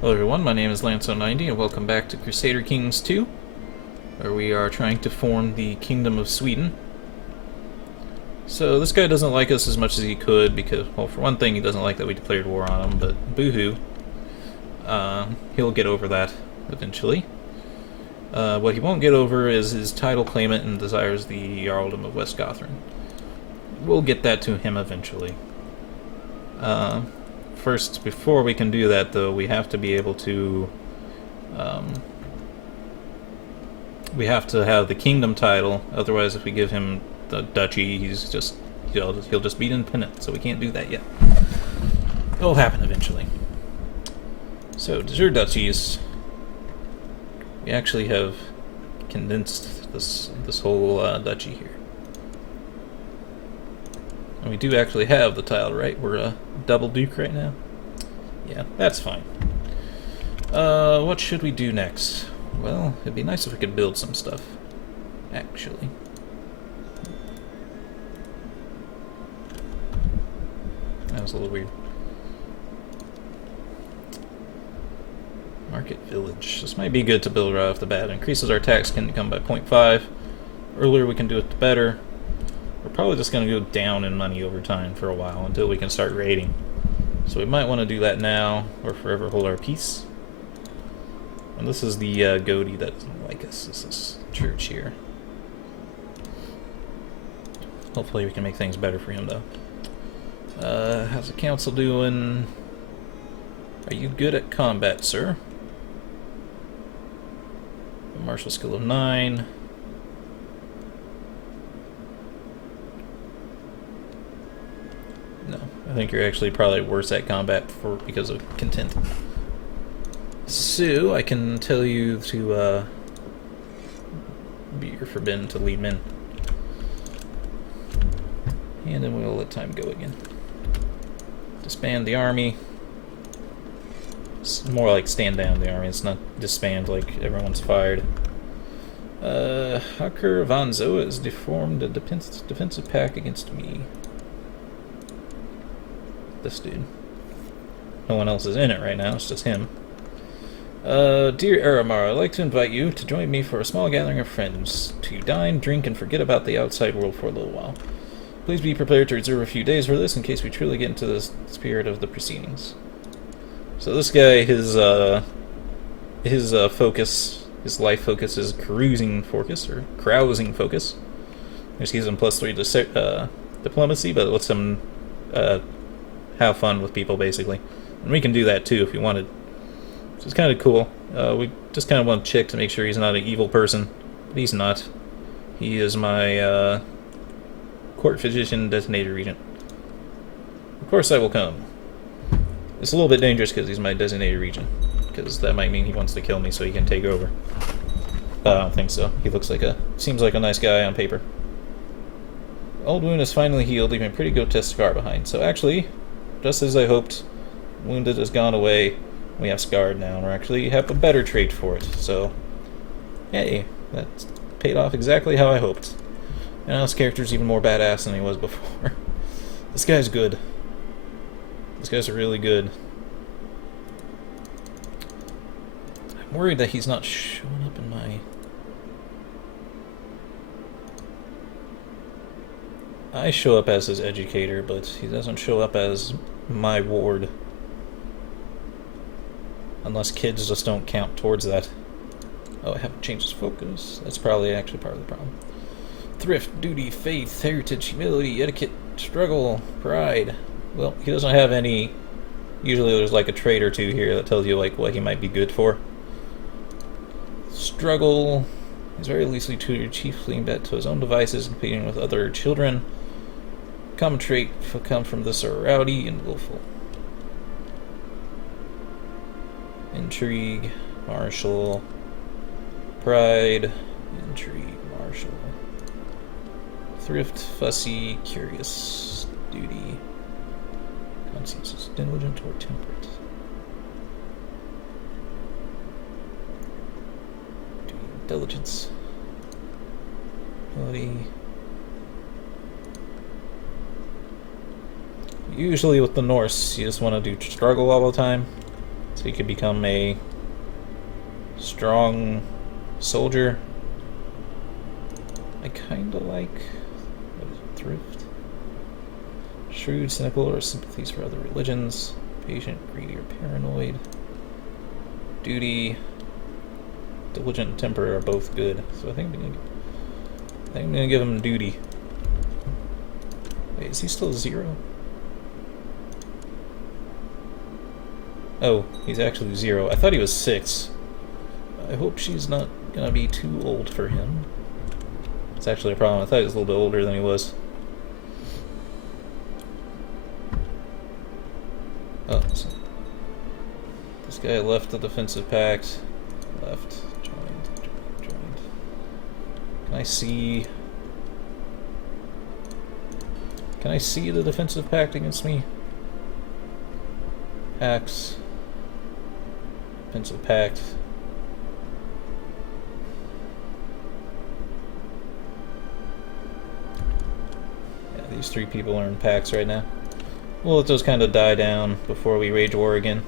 Hello everyone, my name is Lanso90 and welcome back to Crusader Kings 2, where we are trying to form the Kingdom of Sweden. So this guy doesn't like us as much as he could because, well, for one thing, he doesn't like that we declared war on him, but boo-hoo. He'll get over that eventually. What he won't get over is his title claimant and desires the Jarldom of West Gothran. We'll get that to him eventually. First, before we can do that, though, we have to be able to... we have to have the kingdom title, otherwise if we give him the duchy, he's just... he'll just be independent, so we can't do that yet. It'll happen eventually. So, Desert duchies. We actually have condensed this whole duchy here. And we do actually have the title, right? We're a double duke right now. Yeah, that's fine. What should we do next? Well, it'd be nice if we could build some stuff, actually. That was a little weird. Market Village. This might be good to build right off the bat. It increases our tax income by 0.5. Earlier we can do it, the better. We're probably just going to go down in money over time for a while until we can start raiding. So we might want to do that now, or forever hold our peace. And this is the Goatee that doesn't like us. This is church here. Hopefully we can make things better for him, though. How's the council doing? Are you good at combat, sir? A martial skill of 9. No, I think you're actually probably worse at combat because of content. So, I can tell you to be forbidden to lead men. And then we'll let time go again. Disband the army. It's more like stand down the army, it's not disband like everyone's fired. Hacker von Zoa has deformed a defensive pack against me. This dude. No one else is in it right now, it's just him. Dear Aramar, I'd like to invite you to join me for a small gathering of friends, to dine, drink, and forget about the outside world for a little while. Please be prepared to reserve a few days for this in case we truly get into the spirit of the proceedings. So this guy, his focus, his life focus is carousing focus, or carousing focus. Which gives him +3 to diplomacy, but it lets him have fun with people, basically. And we can do that too if we wanted. So it's kind of cool. We just kind of want to check to make sure he's not an evil person. But he's not. He is my court physician designated regent. Of course I will come. It's a little bit dangerous because he's my designated regent. Because that might mean he wants to kill me so he can take over. But I don't think so. He looks like seems like a nice guy on paper. Old wound is finally healed, leaving a pretty grotesque scar behind. So actually, just as I hoped, wounded has gone away. We have scarred now, and we actually have a better trait for it. So, hey, that paid off exactly how I hoped. And now this character's even more badass than he was before. This guy's good. This guy's really good. I'm worried that he's not showing up in my... I show up as his educator, but he doesn't show up as my ward. Unless kids just don't count towards that. Oh, I haven't changed his focus. That's probably actually part of the problem. Thrift, duty, faith, heritage, humility, etiquette, struggle, pride. Well, he doesn't have any... Usually there's like a trait or two here that tells you like what he might be good for. Struggle. He's very loosely tutored, chiefly bet to his own devices, competing with other children. Common trait come from this are rowdy and willful. Intrigue, martial, pride, intrigue, martial, thrift, fussy, curious, duty, conscientious, diligent, or temperate. Duty, diligence, ability. Usually with the Norse, you just want to do struggle all the time. So he could become a strong soldier. I kinda like thrift. Shrewd, cynical, or sympathies for other religions. Patient, greedy, or paranoid. Duty, diligent, and temper are both good. So I think I'm gonna give him duty. Wait, is he still 0? Oh, he's actually 0. I thought he was 6. I hope she's not gonna be too old for him. It's actually a problem. I thought he was a little bit older than he was. Oh, so this guy left the defensive pact. Left. Joined. Can I see... Can I see the defensive pact against me? Axe. Defensive pact. Yeah, these 3 people are in pacts right now. We'll let those kind of die down before we rage war again.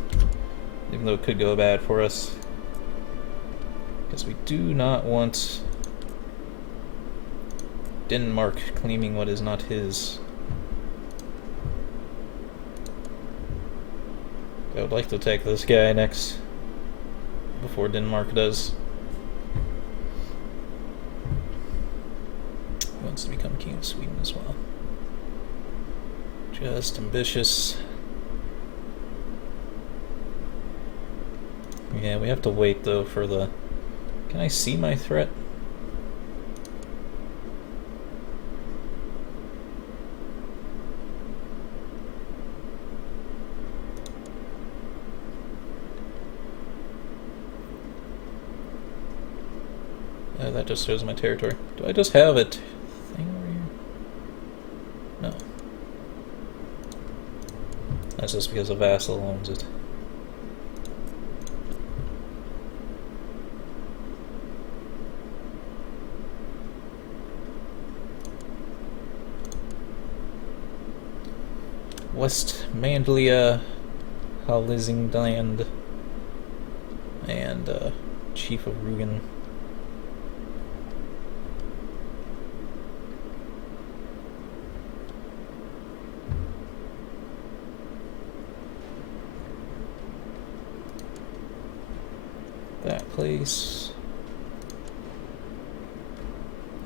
Even though it could go bad for us. Because we do not want Denmark claiming what is not his. I would like to attack this guy next, before Denmark does. He wants to become king of Sweden as well. Just ambitious. Yeah, we have to wait though for the... Can I see my threat? That just shows my territory. Do I just have it thing over here? No. That's just because a vassal owns it. West Mandlia, Halizingland, and Chief of Rugen. That place.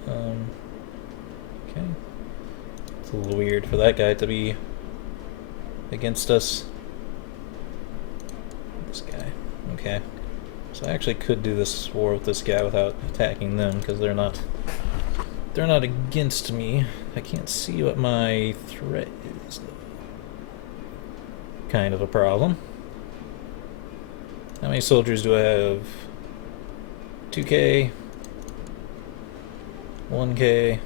Okay. It's a little weird for that guy to be against us. This guy. Okay. So I actually could do this war with this guy without attacking them because they're not against me. I can't see what my threat is though. Kind of a problem. How many soldiers do I have? 2k, 1k.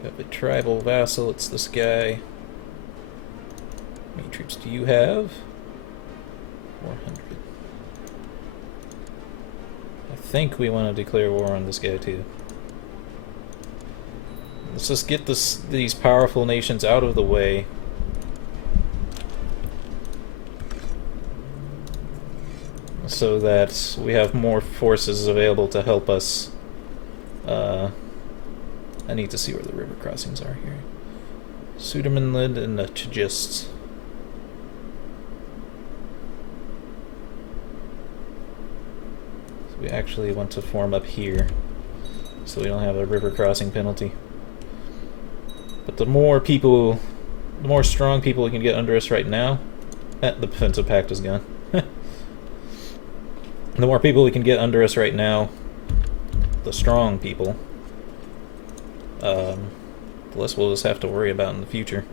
I have a tribal vassal, it's this guy. How many troops do you have? 400. I think we want to declare war on this guy too. Let's just get these powerful nations out of the way. So that we have more forces available to help us. I need to see where the river crossings are here. Sudermanland and the Chagist. So we actually want to form up here, so we don't have a river crossing penalty. But the more strong people we can get under us right now, the defensive pact is gone. The more people we can get under us right now, the strong people, the less we'll just have to worry about in the future.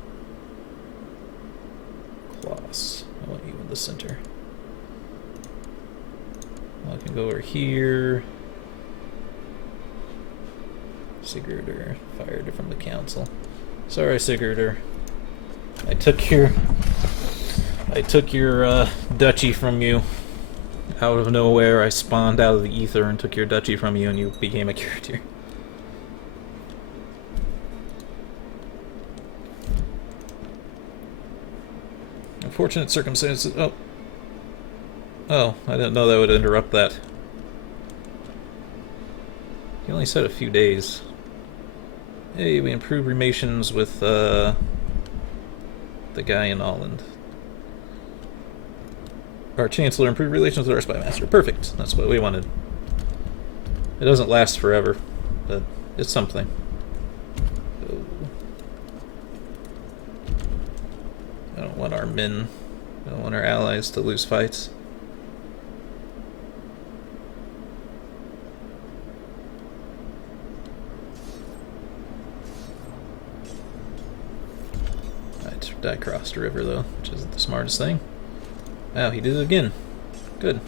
Klaus, I want you in the center. I can go over here. Sigurdur, fired from the council. Sorry, Sigurdur. I took your duchy from you. Out of nowhere, I spawned out of the ether and took your duchy from you, and you became a curator. Unfortunate circumstances. Oh. Oh, I didn't know that would interrupt that. He only said a few days. Hey, we improved relations with the guy in Holland. Our Chancellor improved relations with our Spy Master. Perfect. That's what we wanted. It doesn't last forever, but it's something. Oh. I don't want our men, I don't want our allies to lose fights. I crossed a river though, which isn't the smartest thing. Wow, he did it again. Good.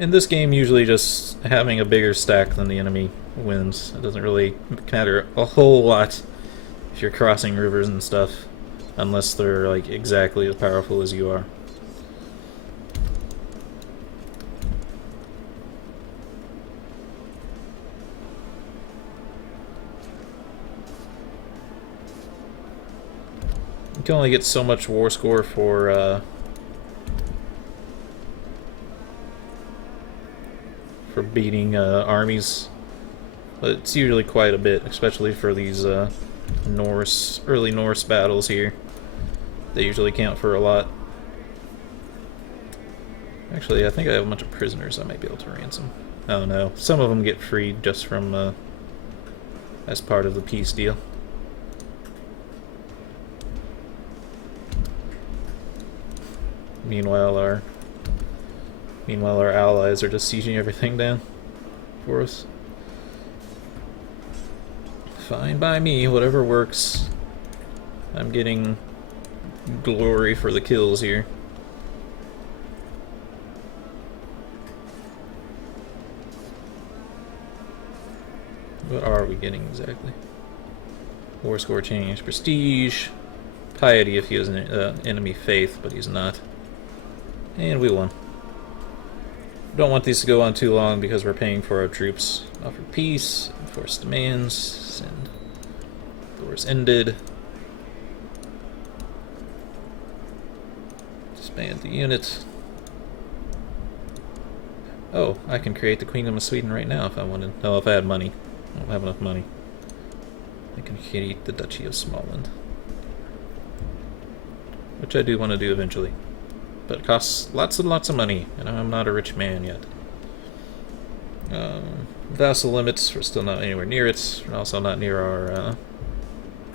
In this game, usually just having a bigger stack than the enemy wins. It doesn't really matter a whole lot if you're crossing rivers and stuff, unless they're like exactly as powerful as you are. You can only get so much war score for beating armies, but it's usually quite a bit, especially for these early Norse battles here. They usually count for a lot. Actually, I think I have a bunch of prisoners I might be able to ransom. Oh no, some of them get freed just from as part of the peace deal. Meanwhile, our allies are just sieging everything down for us. Fine by me, whatever works. I'm getting glory for the kills here. What are we getting exactly? War score change, prestige, piety if he has an enemy faith, but he's not. And we won. Don't want these to go on too long because we're paying for our troops. Offer peace, enforce demands, send. Wars ended. Disband the unit. Oh, I can create the Kingdom of Sweden right now if I wanted. No, if I had money. I don't have enough money. I can create the Duchy of Smallland. Which I do want to do eventually. But it costs lots and lots of money, and I'm not a rich man yet. Vassal limits, we're still not anywhere near it. We're also not near our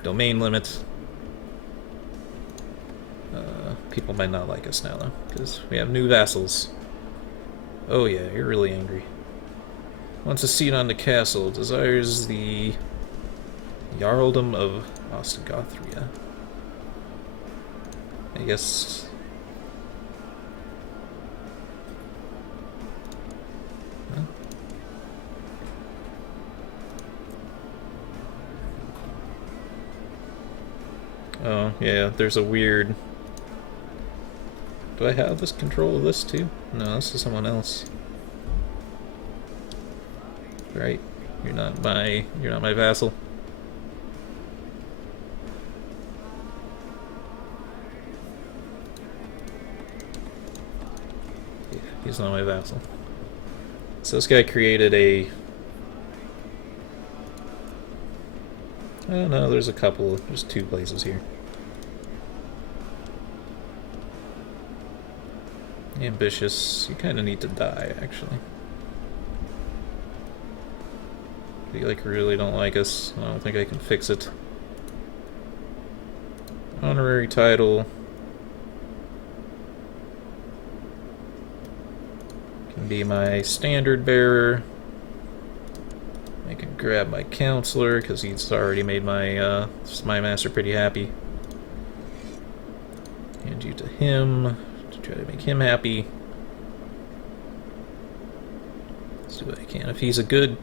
domain limit. People might not like us now, though, because we have new vassals. Oh yeah, you're really angry. Wants a seat on the castle, desires the Jarldom of Ostrogothria. I guess... Oh, yeah, there's a weird... Do I have this control of this too? No, this is someone else. Right? You're not my vassal. Yeah, he's not my vassal. So this guy created a... Oh no, there's there's two places here. Ambitious, you kind of need to die, actually. You like really don't like us. I don't think I can fix it. Honorary title. Can be my standard bearer. I can grab my counselor because he's already made my master pretty happy. Hand you to him to try to make him happy. Let's do what I can. If he's a good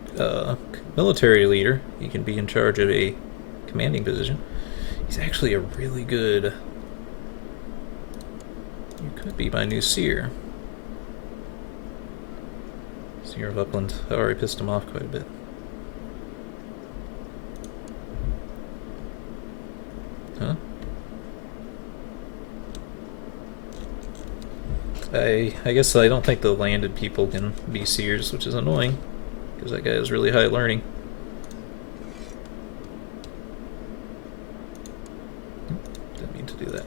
military leader, he can be in charge of a commanding position. He's actually a really good... You could be my new seer. Seer of Upland. I already pissed him off quite a bit. Huh? I guess I don't think the landed people can be seers, which is annoying, because that guy is really high learning. Didn't mean to do that.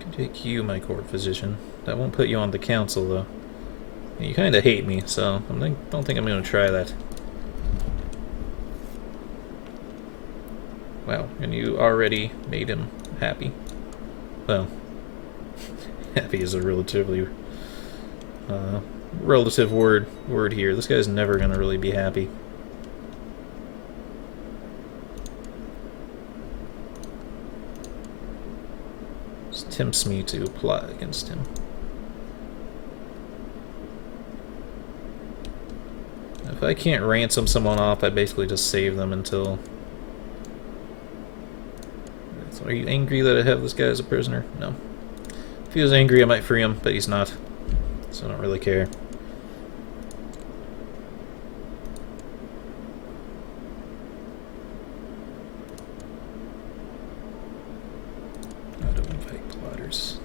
Could take you, my court physician. That won't put you on the council, though. You kind of hate me, so I don't think I'm going to try that. Wow, and you already made him happy. Well, happy is a relative word here. This guy's never going to really be happy. This tempts me to plot against him. If I can't ransom someone off, I basically just save them until... So are you angry that I have this guy as a prisoner? No. If he was angry, I might free him, but he's not. So I don't really care. How to invite plotters.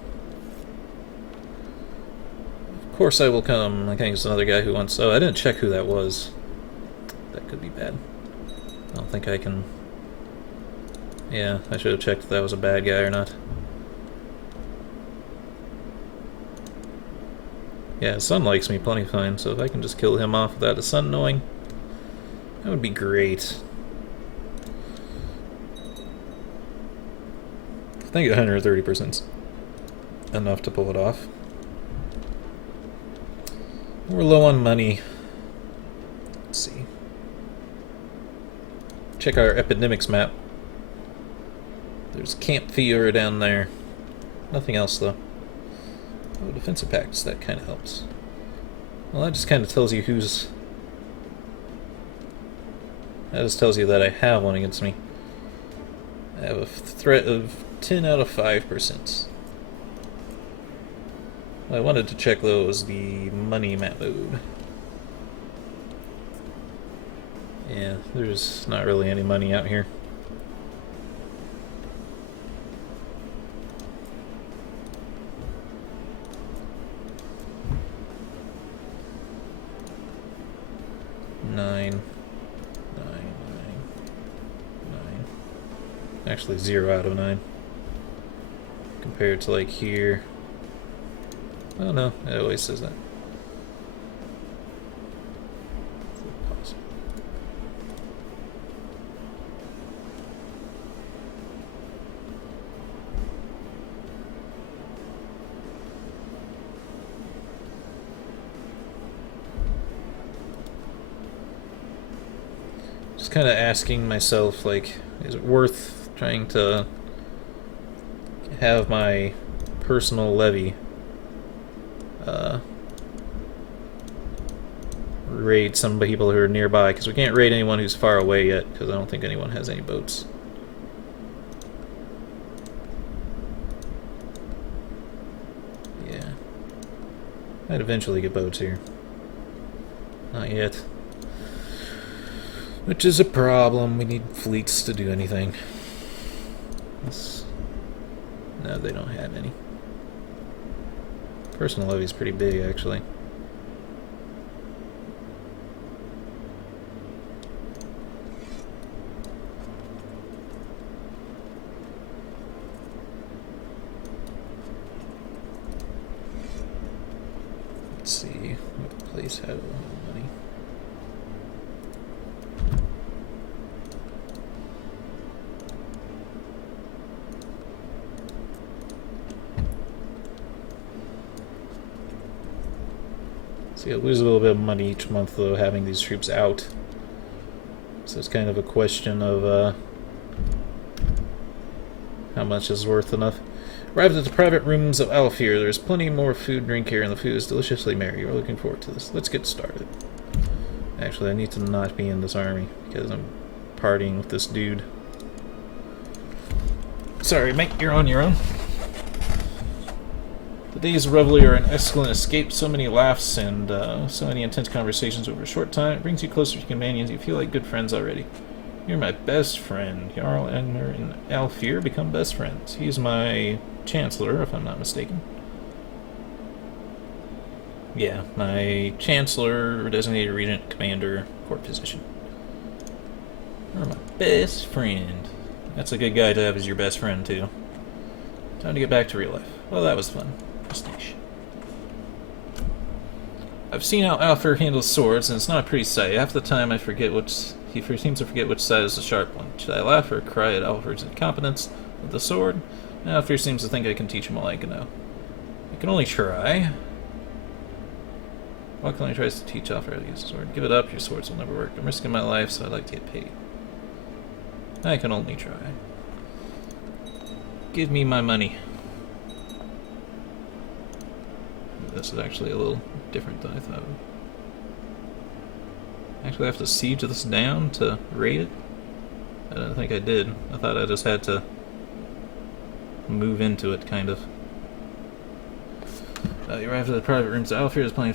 Of course I will come. I think it's another guy who wants... Oh, I didn't check who that was. That could be bad. I don't think I can... Yeah, I should have checked if that was a bad guy or not. Yeah, his son likes me plenty fine, so if I can just kill him off without his son knowing, that would be great. I think 130% enough to pull it off. We're low on money. Let's see. Check our epidemics map. There's camp fever down there. Nothing else, though. Oh, defensive pacts, that kind of helps. Well, that just kind of tells you who's... That just tells you that I have one against me. I have a threat of 10 out of 5%. What I wanted to check, though, was the money map mode. Yeah, there's not really any money out here. Nine. Actually, 0 out of 9. Compared to, like, here. Oh no, it always says that. Just kind of asking myself, like, is it worth trying to have my personal levy raid some people who are nearby, because we can't raid anyone who's far away yet, because I don't think anyone has any boats. Yeah. I'd eventually get boats here. Not yet. Which is a problem. We need fleets to do anything. No, they don't have any. Personal levy's pretty big, actually. Let's see what place had a lot of money. See, I lose a little bit of money each month, though, having these troops out. So it's kind of a question of how much is worth enough. Arrived at the private rooms of Alfir. There's plenty more food and drink here, and the food is deliciously merry. We're looking forward to this. Let's get started. Actually, I need to not be in this army, because I'm partying with this dude. Sorry, mate, you're on your own. The days of revelry are an excellent escape. So many laughs and so many intense conversations over a short time. It brings you closer to your companions. You feel like good friends already. You're my best friend. Jarl Edmer and Alfir become best friends. He's my chancellor, if I'm not mistaken. Yeah, my chancellor, designated regent, commander, court physician. You're my best friend. That's a good guy to have as your best friend, too. Time to get back to real life. Well, that was fun. Prestige. I've seen how Alfir handles swords, and it's not a pretty sight. Half the time I forget he seems to forget which side is the sharp one. Should I laugh or cry at Alfir's incompetence with the sword? Alfir seems to think I can teach him all I can know. I can only try. Walk tries to teach Alfir how to use the sword. Give it up, your swords will never work. I'm risking my life, so I'd like to get paid. I can only try. Give me my money. This is actually a little different than I thought. Actually, I have to siege this down to raid it? I don't think I did. I thought I just had to move into it, kind of. You arrive at the private rooms. Alfir is playing.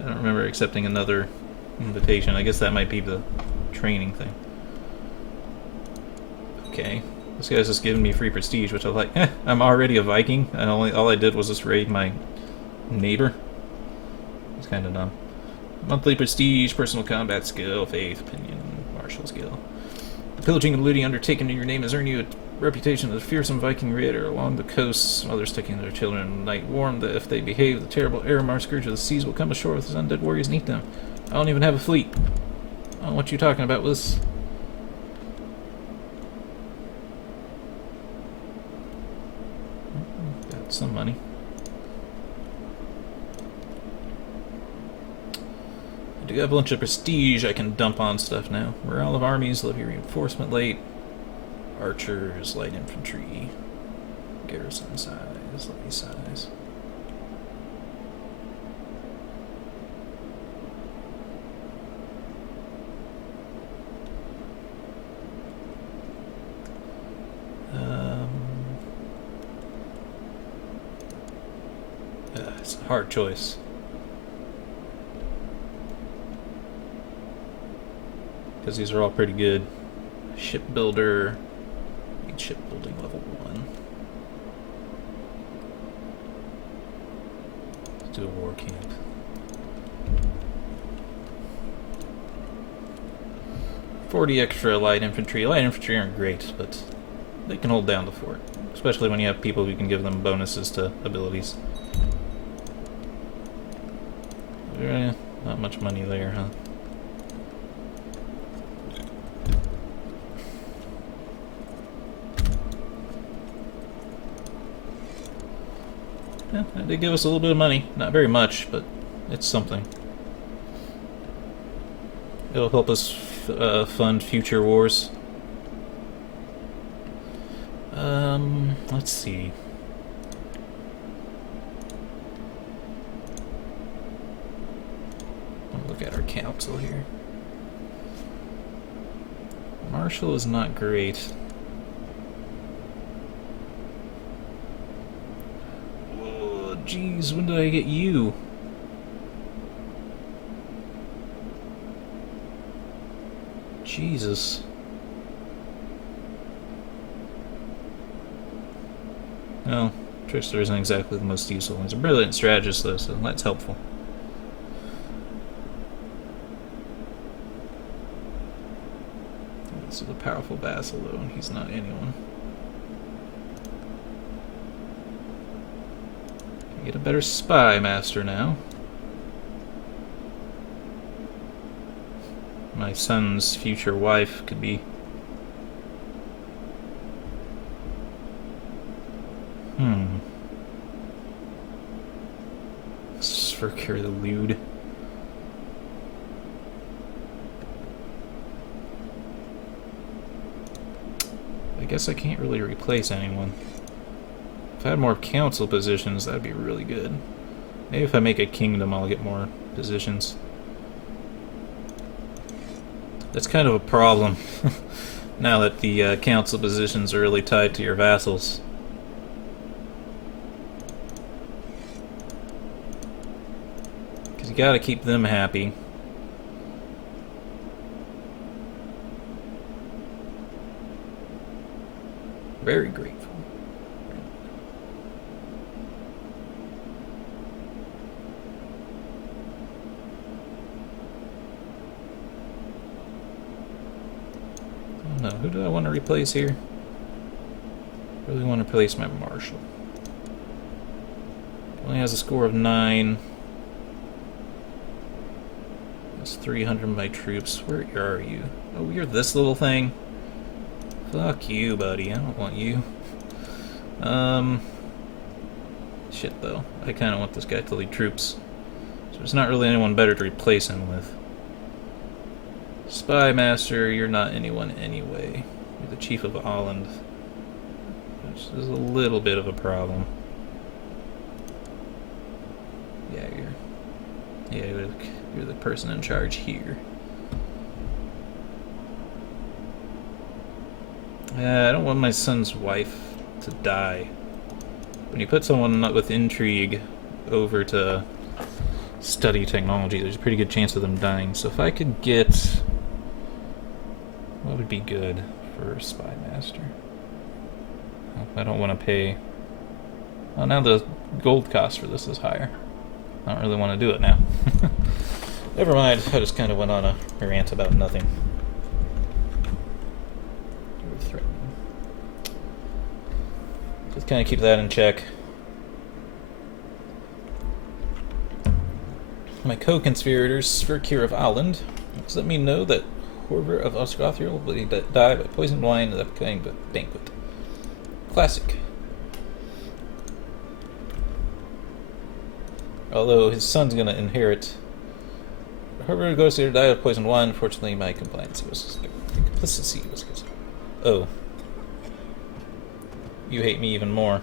I don't remember accepting another invitation. I guess that might be the training thing. Okay. This guy's just giving me free prestige, which I like. I'm already a Viking, and all I did was just raid my neighbor. It's kind of dumb. Monthly prestige, personal combat skill, faith, opinion, martial skill. The pillaging and looting undertaken in your name has earned you a reputation as a fearsome Viking raider along the coasts. Others taking their children in the night, warned that if they behave, the terrible Aramar scourge of the seas will come ashore with his undead warriors and eat them. I don't even have a fleet. I don't know what you're talking about with this. Got some money. I do have a bunch of prestige I can dump on stuff now. Morale of armies, levy reinforcement late. Archers, light infantry. Garrison size, levy size. It's a hard choice. Because these are all pretty good. Shipbuilder. Need shipbuilding level 1. Let's do a war camp. $40 extra light infantry. Light infantry aren't great, but they can hold down the fort. Especially when you have people who can give them bonuses to abilities. Not much money there, huh? Yeah, that did give us a little bit of money. Not very much, but it's something. It'll help us fund future wars. Let's see. Look at our council here. Marshall is not great. Oh, jeez, when did I get you? Jesus. Well, Trickster isn't exactly the most useful. He's a brilliant strategist, though, so that's helpful. This is a powerful vassal, though, and he's not anyone. Can get a better spy master now. My son's future wife could be... Svirkir the Lewd. I guess I can't really replace anyone. If I had more council positions, that'd be really good. Maybe if I make a kingdom, I'll get more positions. That's kind of a problem, now that the council positions are really tied to your vassals. You gotta keep them happy. Very grateful. I don't know, who do I want to replace here? I really want to replace my marshal. Only has a score of 9. That's 300 of my troops. Where are you? Oh, you're this little thing? Fuck you, buddy. I don't want you. Shit, though. I kind of want this guy to lead troops. So there's not really anyone better to replace him with. Spy Master, you're not anyone anyway. You're the Chief of Holland. Which is a little bit of a problem. Yeah, you're the person in charge here. I don't want my son's wife to die. When you put someone not with intrigue over to study technology, there's a pretty good chance of them dying. So if I could get... what would be good for Spy Master? I don't want to pay... oh, now the gold cost for this is higher. I don't really want to do it now. Never mind, I just kind of went on a rant about nothing. Just kind of keep that in check. My co-conspirators, Sverkir of Aland, let me know that Horver of Osgothril will die by poisoned wine at the upcoming banquet. Classic. Although his son's gonna inherit. Horver goes to die of poisoned wine. Unfortunately, my complicity was good. Oh. You hate me even more.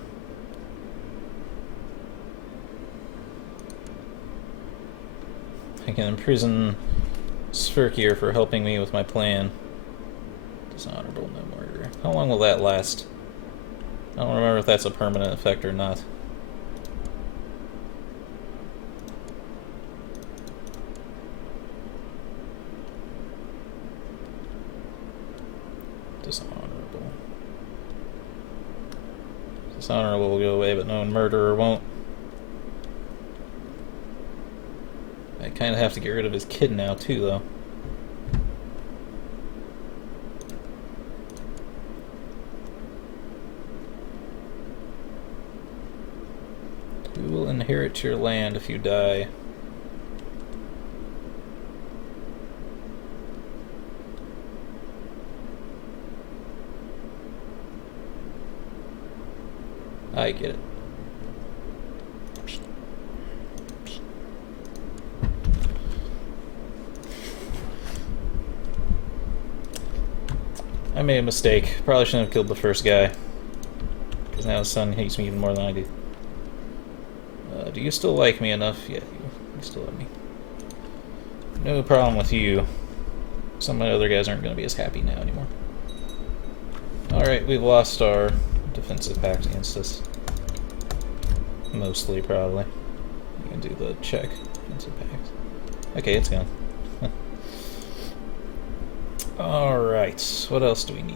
I can imprison Sverkir for helping me with my plan. Dishonorable, no murder. How long will that last? I don't remember if that's a permanent effect or not. Dishonorable. Dishonorable will go away, but no murderer won't. I kind of have to get rid of his kid now, too, though. Who will inherit your land if you die? I get it. I made a mistake. Probably shouldn't have killed the first guy. Because now his son hates me even more than I do. Do you still like me enough? Yeah, you still love me. No problem with you. Some of my other guys aren't going to be as happy now anymore. Alright, we've lost our defensive pact against us. Mostly, probably. You can do the check. Defensive pact. Okay, it's gone. Alright, what else do we need?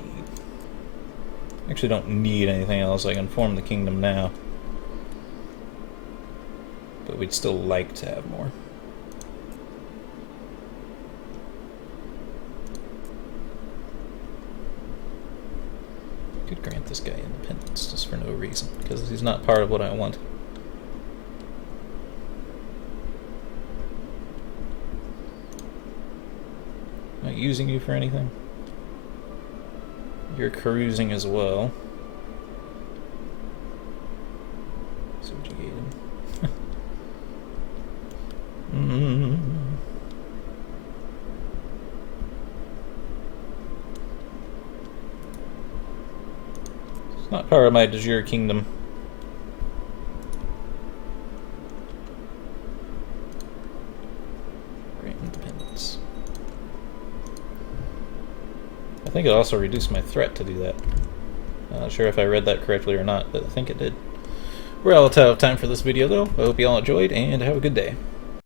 Actually don't need anything else. I can form the kingdom now. But we'd still like to have more. Could grant this guy independence just for no reason, because he's not part of what I want. Am I using you for anything? You're cruising as well. Subjugated. It's not part of my de jure kingdom. Great independence. I think it also reduced my threat to do that. Not sure if I read that correctly or not, but I think it did. We're all out of time for this video, though. I hope you all enjoyed, and have a good day.